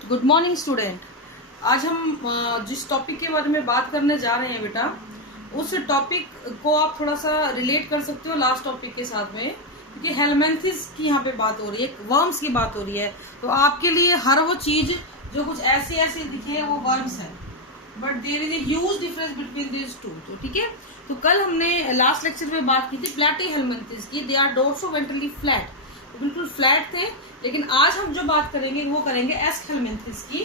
Good morning student. आज हम जिस टॉपिक के बारे में बात करने जा रहे हैं बेटा, उस टॉपिक को आप थोड़ा सा रिलेट कर सकते हो लास्ट टॉपिक के साथ में, क्योंकि हेलमेंथिस की यहाँ पे बात हो रही है, वर्म्स की बात हो रही है। तो आपके लिए हर वो चीज जो कुछ ऐसे ऐसे दिखे वो वर्म्स है, but there is a huge difference between this two. तो ठीक है, तो कल हमने लास्ट लेक्चर में बात की थी प्लेटी हेलमेंथिस की। They are dorsoventrally flat, बिल्कुल फ्लैट थे। लेकिन आज हम जो बात करेंगे वो करेंगे एस्क हेलमेंथिस की।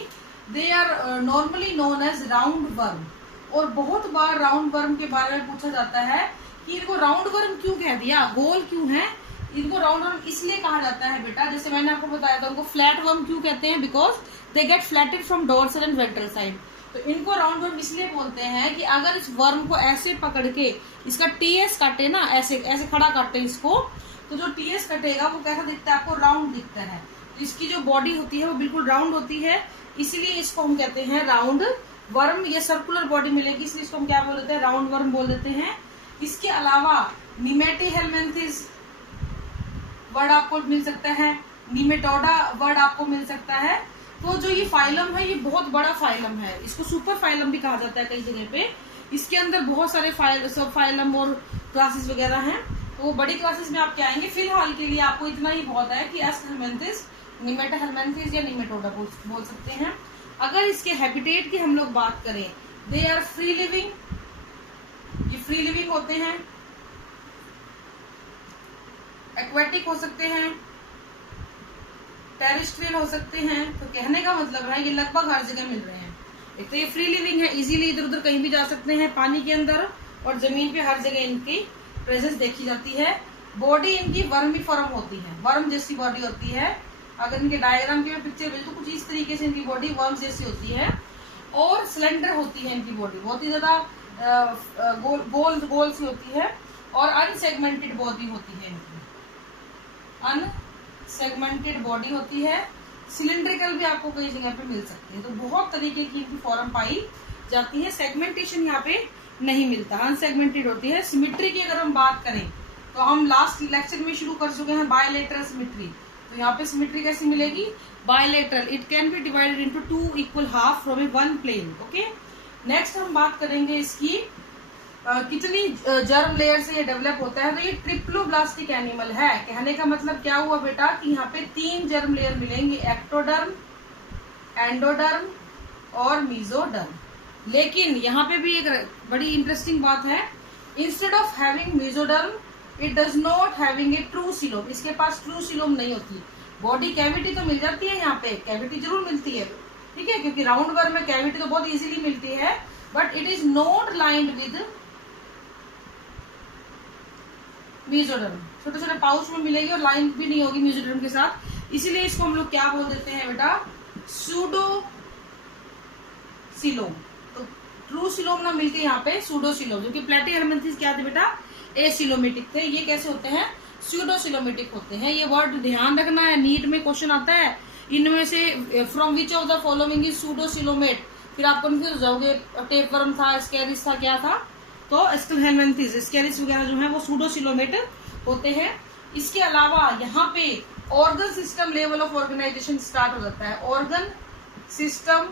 They are normally known as round worm, और बहुत बार राउंड वर्म के बारे में पूछा जाता है कि इनको राउंड वर्म क्यों कह दिया, गोल क्यों है। इनको राउंड वर्म इसलिए कहा जाता है बेटा, जैसे मैंने आपको बताया था, उनको फ्लैट वर्म क्यों कहते हैं, because they get flatted from dorsal and ventral side. तो इनको राउंड वर्म इसलिए बोलते हैं कि अगर इस वर्म को ऐसे पकड़ के इसका टीएस काटे ना, ऐसे ऐसे खड़ा काटे इसको, तो जो टीएस कटेगा वो कैसा दिखता है आपको, राउंड दिखता है। इसकी जो बॉडी होती है वो बिल्कुल राउंड होती है, इसलिए इसको हम कहते हैं राउंड वर्म। ये सर्कुलर बॉडी मिलेगी, इसलिए इसको हम क्या बोल देते हैं, राउंड वर्म बोल देते हैं। इसके अलावा निमेटी हेलमेंथिस वर्ड आपको मिल सकता है, निमेटोडा वर्ड आपको मिल सकता है। तो जो ये फाइलम है, ये बहुत बड़ा फाइलम है, इसको सुपर फाइलम भी कहा जाता है कई जगह पे। इसके अंदर बहुत सारे सब फाइलम और क्लासेस वगैरह हैं, तो वो बड़ी क्लासेस में आपके आएंगे। फिलहाल के लिए आपको इतना ही बहुत है कि एस्क हेलमेंथिस, निमेटा हेलमेंथिस या निमेटोडा बोल सकते हैं। अगर इसके हैबिटेट की हम लोग बात करें, दे आर फ्री लिविंग, ये फ्री लिविंग होते हैं, एक्वेटिक हो सकते हैं, टेरेस्ट्रियल हो सकते हैं। तो कहने का मतलब है ये लगभग हर जगह मिल रहे हैं। एक तो ये फ्री लिविंग है, इजीली इधर उधर कहीं भी जा सकते हैं, पानी के अंदर और जमीन पे हर जगह इनकी प्रेजेंस देखी जाती है। बॉडी इनकी वर्मिफॉर्म होती है, वर्म जैसी बॉडी होती है। अगर इनके डायग्राम की मैं पिक्चर भेजूं तो कुछ इस तरीके से इनकी बॉडी वर्म जैसी होती है, और सिलेंडर होती है इनकी बॉडी, बहुत ही ज्यादा गोल सी होती है, और अनसेगमेंटेड बॉडी होती है इनकी, अनसेगमेंटेड बॉडी होती है। सिलिंड्रिकल भी आपको कई जगह पे मिल सकती है। तो बहुत तरीके की इनकी फॉर्म पाई जाती है। सेगमेंटेशन यहाँ पे नहीं मिलता, अनसेगमेंटेड होती है। सिमिट्री की अगर हम बात करें तो हम लास्ट लेक्चर में शुरू कर चुके हैं बायलेटरल सिमिट्री। तो यहाँ पे सिमिट्री कैसी मिलेगी, bilateral, it can be divided into two equal half from a one plane. Okay, next हम बात करेंगे इसकी कितनी जर्म लेयर से ये डेवलप होता है। तो ये ट्रिप्लोब्लास्टिक एनिमल है। कहने का मतलब क्या हुआ बेटा कि यहाँ पे 3 जर्म लेयर मिलेंगे, एक्टोडर्म, एंडोडर्म और मीजोडर्म। लेकिन यहाँ पे भी एक बड़ी इंटरेस्टिंग बात है, instead of having mesoderm it does not having a true coelom. इसके पास ट्रू सीलोम नहीं होती। बॉडी कैविटी तो मिल जाती है, यहाँ पे कैविटी जरूर मिलती है, ठीक है, क्योंकि राउंड वर्म में कैविटी तो बहुत इजीली मिलती है, but it is not lined with mesoderm. छोटे छोटे पाउच में मिलेगी और लाइन भी नहीं होगी मीजोडर्म के साथ, इसीलिए इसको हम लोग क्या बोल देते हैं बेटा, सूडो सिलोम। तो ट्रू सिलोम ना मिलती है यहाँ पे सूडो सिलोम, जो कि प्लेटी हेलमेंथिस क्या थे बेटा, एसिलोमेटिक थे। ये कैसे होते हैं, सूडो सिलोमेटिक होते हैं। ये वर्ड ध्यान रखना है, नीट में क्वेश्चन आता है, इनमें से from which of the following is pseudo coelomate. फिर आप कंफ्यूज हो जाओगे, टेपवर्म था, स्कैरिस था, क्या था। तो एस्क हेलमेंथिस, स्कैरिस वगैरह जो है वो सूडो सिलोमेट होते हैं। इसके अलावा यहाँ पे organ system level of organization start हो जाता है। Organ system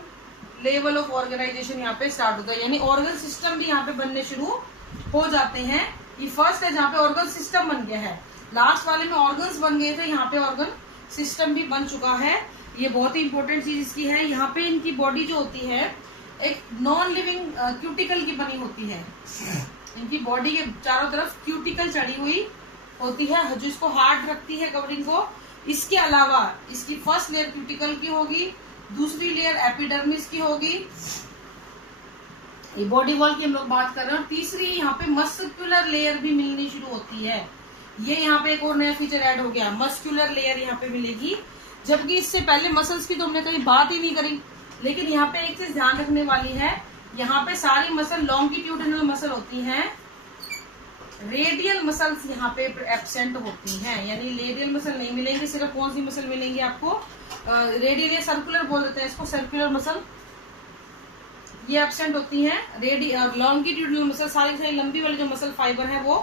level of organization यहाँ पे स्टार्ट होता है, यानी ऑर्गन सिस्टम भी यहाँ पे बनने शुरू हो जाते हैं। ये फर्स्ट है जहाँ पे ऑर्गन सिस्टम बन गया है, लास्ट वाले में ऑर्गन्स बन गए थे, यहाँ पे ऑर्गन सिस्टम भी बन चुका है। ये बहुत ही इंपॉर्टेंट चीज इसकी है। यहाँ पे इनकी बॉडी जो होती है एक नॉन लिविंग क्यूटिकल की बनी होती है। इनकी बॉडी के चारों तरफ क्यूटिकल चढ़ी हुई होती है, जो इसको हार्ड रखती है कवरिंग को। इसके अलावा इसकी फर्स्ट लेयर क्यूटिकल की होगी, दूसरी लेयर एपिडर्मिस की होगी, ये बॉडी वॉल की हम लोग बात कर रहे हैं, और तीसरी यहाँ पे मस्कुलर लेयर भी मिलनी शुरू होती है। ये यहाँ पे एक और नया फीचर ऐड हो गया, मस्कुलर लेयर यहाँ पे मिलेगी, जबकि इससे पहले मसल्स की तो हमने कहीं बात ही नहीं करी। लेकिन यहाँ पे एक चीज ध्यान रखने वाली है, यहाँ पे सारी मसल लॉन्गिट्यूडिनल मसल होती हैं, रेडियल मसल्स यहाँ पे एब्सेंट होती हैं, यानी रेडियल मसल नहीं मिलेंगी। सिर्फ कौन सी मसल मिलेंगी आपको, रेडियल या सर्कुलर बोल देते हैं इसको, सर्कुलर मसल ये एब्सेंट होती हैं। और लॉन्गिट्यूडिनल मसल, सारी लंबी वाली जो मसल फाइबर है वो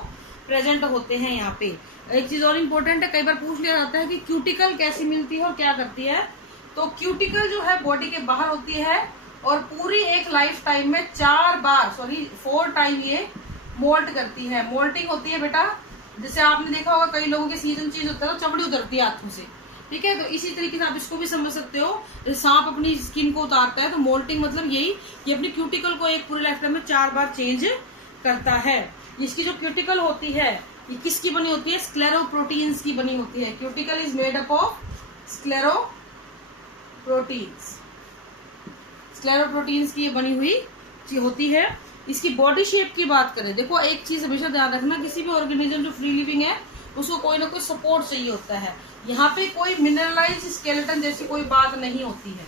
प्रेजेंट होते हैं यहाँ पे। एक चीज और इम्पोर्टेंट है, कई बार पूछ लिया जाता है कि क्यूटिकल कैसी मिलती है और क्या करती है। तो क्यूटिकल जो है बॉडी के बाहर होती है और पूरी एक लाइफ टाइम में 4 टाइम ये मोल्ट करती है। मोल्टिंग होती है बेटा, जैसे आपने देखा होगा कई लोगों के सीजन चेंज होता है तो चमड़ी उतरती है हाथों से, ठीक है। तो इसी तरीके से आप इसको भी समझ सकते हो, सांप अपनी स्किन को उतारता है तो मोल्टिंग मतलब यही, ये अपनी क्यूटिकल को एक पूरे लाइफ टाइम में 4 बार चेंज करता है। इसकी जो क्यूटिकल होती है ये किसकी बनी होती है? स्क्लेरोप्रोटीन्स की बनी होती है। Cuticle is made up of scleroproteins. Scleroproteins की ये बनी हुई होती है। इसकी बॉडी शेप की बात करें, देखो एक चीज हमेशा ध्यान रखना, किसी भी ऑर्गेनिज्म जो फ्री लिविंग है उसको कोई ना कोई सपोर्ट चाहिए होता है। यहाँ पे कोई मिनरलाइज स्केलेटन जैसी कोई बात नहीं होती है।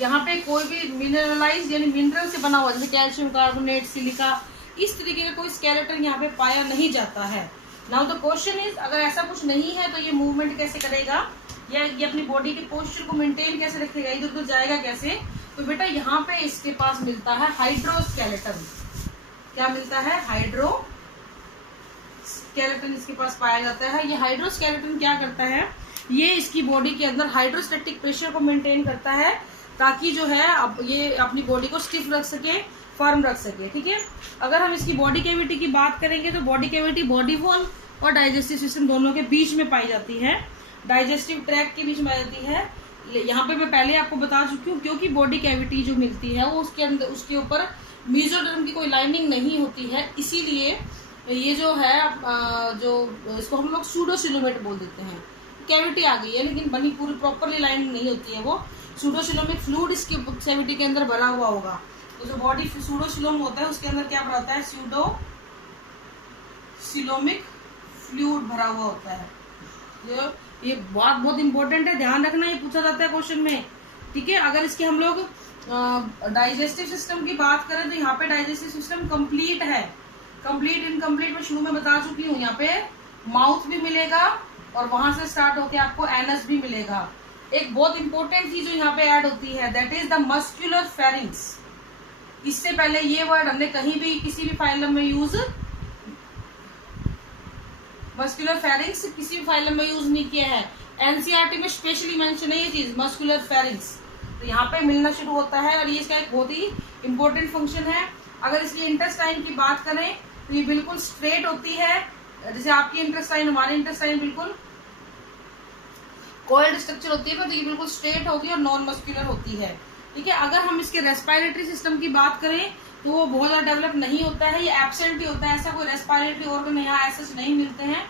यहाँ पे कोई भी मिनरलाइज यानी मिनरल से बना हुआ जैसे कैल्शियम कार्बोनेट, सिलिका, इस तरीके का कोई स्केलेटन यहाँ पे पाया नहीं जाता है। नाउ द क्वेश्चन इज, अगर ऐसा कुछ नहीं है तो ये मूवमेंट कैसे करेगा या ये अपनी बॉडी के पोस्चर को मेंटेन कैसे रखेगा, इधर उधर जाएगा कैसे? तो बेटा यहाँ पे इसके पास मिलता है हाइड्रोस्केलेटन। क्या मिलता है? हाइड्रोस्केलेटन इसके पास पाया जाता है। ये हाइड्रोस्केलेटन क्या करता है? ये इसकी बॉडी के अंदर हाइड्रोस्टैटिक प्रेशर को मेंटेन करता है ताकि जो है अब ये अपनी बॉडी को स्टिफ रख सके, फर्म रख सके, ठीक है। अगर हम इसकी बॉडी कैविटी की बात करेंगे तो बॉडी कैविटी बॉडी वॉल और डाइजेस्टिव सिस्टम दोनों के बीच में पाई जाती है, डाइजेस्टिव ट्रैक्ट के बीच में आ जाती है। यहाँ पे मैं पहले आपको बता चुकी हूँ, क्योंकि बॉडी कैविटी जो मिलती है वो उसके अंदर, उसके ऊपर मेसोडर्म की कोई लाइनिंग नहीं होती है, इसीलिए ये जो है जो इसको हम लोग सूडोसिलोमेट बोल देते हैं। कैविटी आ गई है लेकिन बनी पूरी प्रॉपरली लाइनिंग नहीं होती है, वो सूडोसिलोमिक फ्लूइड इसकी कैविटी के अंदर भरा हुआ होगा। तो जो बॉडी सूडोसिलोम होता है उसके अंदर क्या भरा होता है? सूडोसिलोमिक फ्लूइड भरा हुआ होता है। ये बात बहुत इंपॉर्टेंट है, ध्यान रखना, ये पूछा जाता है क्वेश्चन में, ठीक है। अगर इसके हम लोग डाइजेस्टिव सिस्टम की बात करें तो यहाँ पे डाइजेस्टिव सिस्टम कंप्लीट है। कंप्लीट इनकम्प्लीट मैं शुरू में बता चुकी हूँ। यहाँ पे माउथ भी मिलेगा और वहां से स्टार्ट होके आपको एनस भी मिलेगा। एक बहुत इंपॉर्टेंट चीज जो यहाँ पे ऐड होती है that is the muscular pharynx. इससे पहले ये वर्ड हमने कहीं भी किसी भी फाइलम में यूज, मस्कुलर फेरिंग्स किसी भी फाइलम में यूज नहीं किया है। एनसीईआरटी में स्पेशली मेंशन है ये चीज, मस्कुलर फेरिंग्स। तो यहाँ पे मिलना शुरू होता है और ये इसका एक बहुत ही इंपॉर्टेंट फंक्शन है। अगर इसकी इंटेस्टाइन की बात करें तो ये बिल्कुल स्ट्रेट होती है, जैसे आपकी इंटेस्टाइन, हमारी इंटेस्टाइन बिल्कुल कॉइल्ड स्ट्रक्चर होती है, तो ये बिल्कुल स्ट्रेट होगी और नॉन मस्कुलर होती है, ठीक है। अगर हम इसके रेस्पिरेटरी सिस्टम की बात करें तो वो बहुत ज्यादा डेवलप नहीं होता है, ये एब्सेंट ही होता है। ऐसा कोई रेस्पिरेटरी ऑर्गन यहाँ ऐसे नहीं मिलते हैं,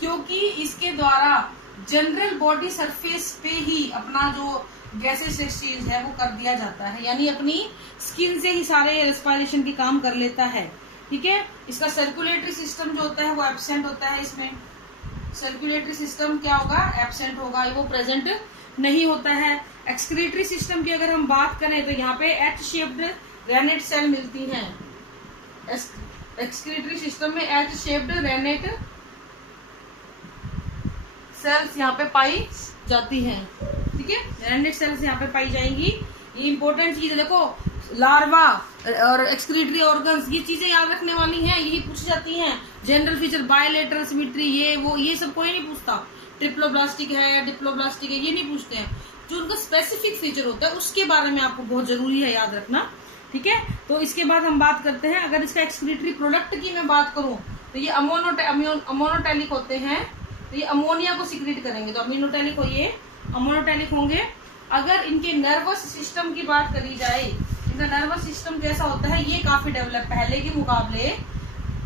क्योंकि इसके द्वारा जनरल बॉडी सरफेस पे ही अपना जो गैसेस एक्सचेंज है वो कर दिया जाता है, यानी अपनी स्किन से ही सारे रेस्पिरेशन की काम कर लेता है, ठीक है। इसका सर्कुलेटरी सिस्टम जो होता है वो एब्सेंट होता है। इसमें सर्कुलेटरी सिस्टम क्या होगा? एब्सेंट होगा, वो प्रेजेंट नहीं होता है। एक्सक्रीटरी सिस्टम की अगर हम बात करें तो यहाँ पे एच शेप्ड रेनेट सेल मिलती हैं। एक्सक्रीटरी सिस्टम में एच शेप्ड रेनेट सेल्स यहाँ पे पाई जाती हैं, ठीक है। रेनेट सेल्स यहाँ पे पाई जाएंगी। ये इंपॉर्टेंट चीज है, देखो लार्वा और एक्सक्रीटरी ऑर्गन्स, ये चीजें याद रखने वाली हैं, यही पूछी जाती हैं। जनरल फीचर, बायलेटरल सिमेट्री, ये वो, ये सब कोई नहीं पूछता। ट्रिप्लोब्लास्टिक है या डिप्लोब्लास्टिक है, ये नहीं पूछते हैं। जो उनका स्पेसिफिक फीचर होता है उसके बारे में आपको बहुत जरूरी है याद रखना, ठीक है। तो इसके बाद हम बात करते हैं, अगर इसका एक्सक्रीटरी प्रोडक्ट की मैं बात करूं तो ये अमोनोटैलिक होते हैं, तो ये अमोनिया को सिक्रीट करेंगे, तो अमीनोटैलिक हो, ये अमोनोटैलिक होंगे। अगर इनके नर्वस सिस्टम की बात करी जाए, इनका नर्वस सिस्टम कैसा होता है? ये काफी डेवलप, पहले के मुकाबले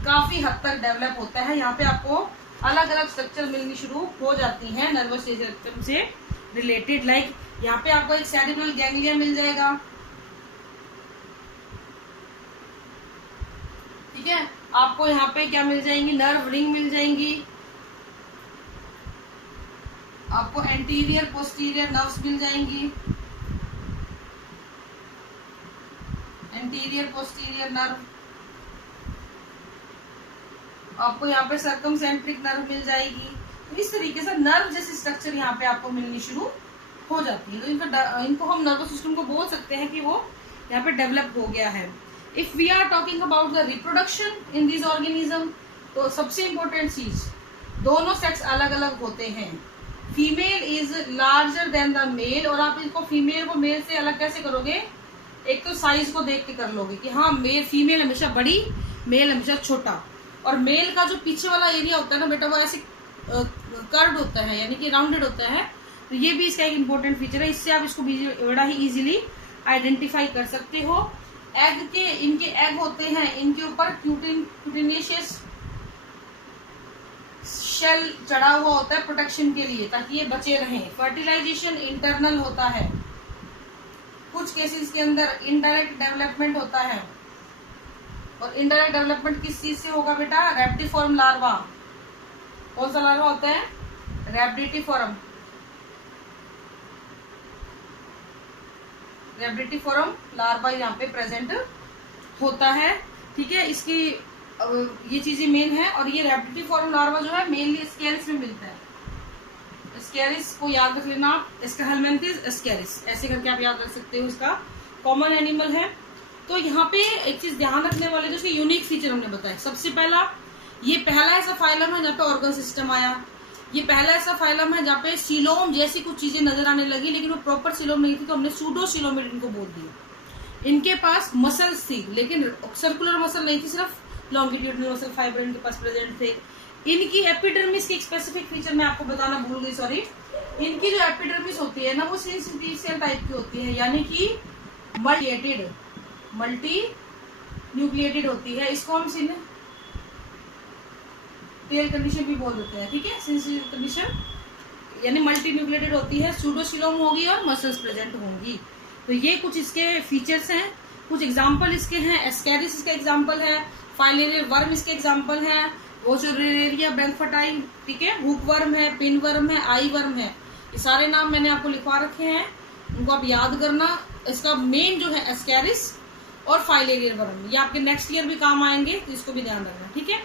काफी हद तक डेवलप होता है। यहाँ पे आपको अलग अलग स्ट्रक्चर मिलनी शुरू हो जाती हैं नर्वस सिस्टम से रिलेटेड। लाइक यहाँ पे आपको एक सेरिब्रल गैंग्लिया मिल जाएगा, ठीक है। आपको यहाँ पे क्या मिल जाएंगी? नर्व रिंग मिल जाएंगी, आपको एंटीरियर पोस्टीरियर नर्व्स मिल जाएंगी, एंटीरियर पोस्टीरियर नर्व, आपको यहाँ पे सर्कमसेंट्रिक नर्व मिल जाएगी। तो इस तरीके से नर्व जैसी स्ट्रक्चर यहाँ पे आपको मिलनी शुरू हो जाती है। तो इनको हम नर्वस सिस्टम को बोल सकते हैं कि वो यहाँ पे डेवलप हो गया है। If we are talking about the reproduction in this organism, तो सबसे इंपॉर्टेंट चीज, दोनों सेक्स अलग अलग होते हैं। Female is larger than the male, और आप इसको फीमेल को मेल से अलग कैसे करोगे? एक तो साइज को देख के कर लोगे कि हाँ मेल फीमेल हमेशा बड़ी, मेल हमेशा छोटा। और मेल का जो पीछे वाला एरिया होता है ना बेटा, वो ऐसे कर्व्ड होता है, यानी कि राउंडेड होता है। तो ये भी इसका एक इम्पोर्टेंट फीचर है, इससे आप इसको बड़ा ही इजीली आइडेंटिफाई कर सकते हो। एग के, इनके एग होते हैं, इनके ऊपर क्यूटिनेशियस शेल चढ़ा हुआ होता है प्रोटेक्शन के लिए, ताकि ये बचे रहें। फर्टिलाइजेशन इंटरनल होता है, कुछ केसेस के अंदर इनडायरेक्ट डेवलपमेंट होता है। और इनडायरेक्ट डेवलपमेंट किस चीज से होगा बेटा? रेप्टिफॉर्म लार्वा। कौन सा लार्वा होता है? रेप्टिफॉर्म। रेप्टिफॉर्म लार्वा यहाँ पे प्रेजेंट होता है, ठीक है। इसकी ये चीजें मेन है। और ये रेप्टिफॉर्म लार्वा जो है मेनली स्केरिस में मिलता है। स्केरिस को याद रख लेना आप, इसका हेलमिंथिस स्केरिस ऐसे करके आप याद रख सकते हो, इसका कॉमन एनिमल है। तो यहाँ पे एक चीज ध्यान रखने वाले, जो इसके यूनिक फीचर हमने बताया। सबसे पहला, ये पहला ऐसा फाइलम है जहाँ पे ऑर्गन सिस्टम आया। ये पहला ऐसा फाइलम है जहाँ पे सीलोम जैसी कुछ चीजें नजर आने लगी, लेकिन वो प्रॉपर सीलोम नहीं थी, तो हमने सूडो सीलोमेड इनको बोल दिया। इनके पास मसल्स थी, लेकिन सर्कुलर मसल नहीं थी, सिर्फ लॉन्गिट्यूडनल मसल फाइबर इनके पास प्रेजेंट थे। इनकी एपिडर्मिस की एक स्पेसिफिक फीचर मैं आपको बताना भूल गई, सॉरी। इनकी जो एपिडर्मिस होती है ना, वो सिंथेटिक टाइप की होती है, यानी कि मल्टी न्यूक्लिएटेड होती है। इसको हम टेल कंडीशन भी बोल देते हैं, ठीक है। सिंथेटिक कंडीशन यानी मल्टी न्यूक्लिएटेड होती है, सूडोसीलोम होगी और मसल्स प्रेजेंट होंगी। तो ये कुछ इसके फीचर्स हैं। कुछ एग्जांपल इसके हैं, एस्केरिस इसका एग्जांपल है, फाइलेरियल वर्म इसके एग्जांपल है, वोचुरेरिया बेंफटाई, ठीक है, हुक वर्म है, पिन वर्म है, आई वर्म है। ये सारे नाम मैंने आपको लिखवा रखे हैं, उनको आप याद करना। इसका मेन जो है एस्केरिस और फाइलेरियल वर्म, ये आपके नेक्स्ट ईयर भी काम आएंगे, तो इसको भी ध्यान रखना, ठीक है।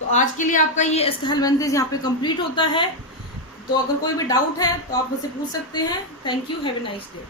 तो आज के लिए आपका ये हेलमिंथिस यहाँ पे कंप्लीट होता है। तो अगर कोई भी डाउट है तो आप मुझसे पूछ सकते हैं। Thank you, have a nice day.